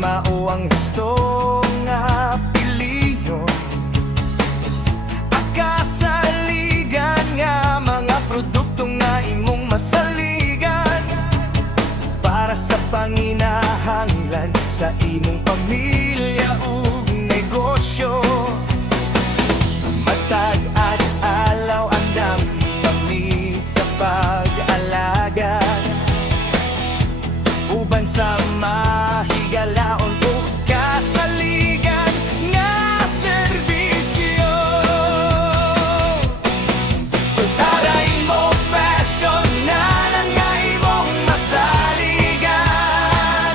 mao ang gusto nga pilino. Akasaligan nga mga produkto nga imong masaligan para sa panginahanglan sa imong pamilya ug negosyo. Matag at alaw andam kami sa pag-alaga uban sa mahigalaon ug kasaligan nga serbisyo. Para imo fashion na lang nga imong masaligan,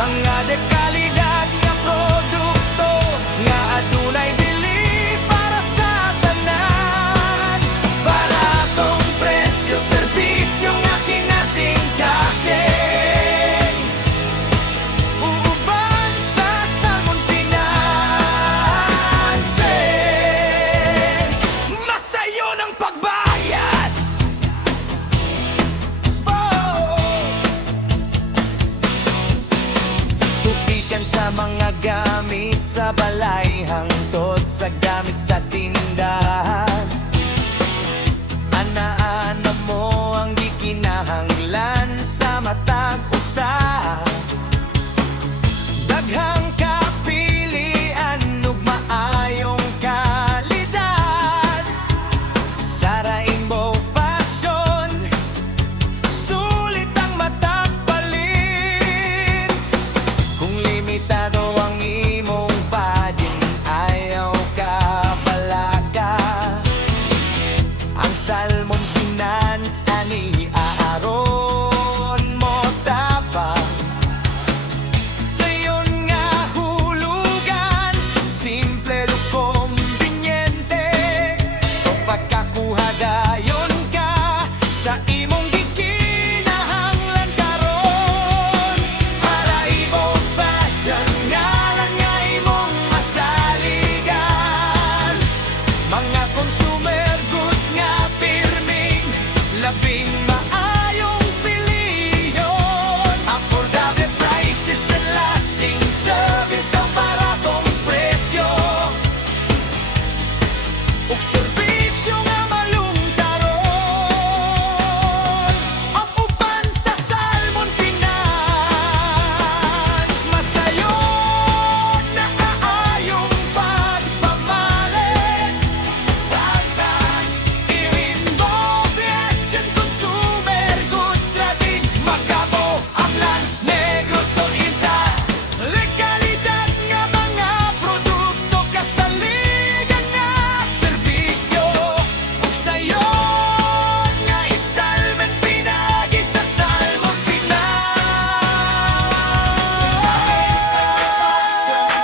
mga dekalidad nga produkto nga adunay dili para sa tanan. Baratong presyo, serbisyo nga kinasingkasing uban sa Salmon Finance. Masayo ng pagbayad. Tupikan sa mga gamit sa balay hangtod sa gamit sa tindahan. Ana-ana mo ang gikinahanglan sa matag usa. Daghang kapilian ug maayong kalidad sa Rainbow Fashion. Sulit ang matag palit. Kung limitado ang imong budget, ayaw ka balaga. Ang Salmon Finance ani aaron mo tapang sayon nga hulugan. Simple ug kombinyente, kung pagkakuha dayon ka sa imong gikinahanglan karon. Para imong fashion nga lang nga imong masaligan, mga consumer goods nga pirming labing maayong piliyon. Affordable prices and lasting service ang baratong presyo ug serbisyo nga malungtaron. Ang uban sa Salmon Finance, masayon na aayong pagpamalit. Dagdag i-Rainbow Fashion consumer goods trading Magabo, Aklan, Negros o Inta. Legalidad nga mga produkto, kasaligan nga serbisyo ug sayon nga installment pinagi sa Salmon Finance.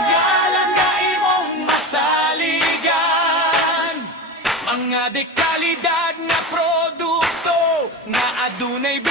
Galang nga imong masaligan, mga dekalidad nga produkto nga adunay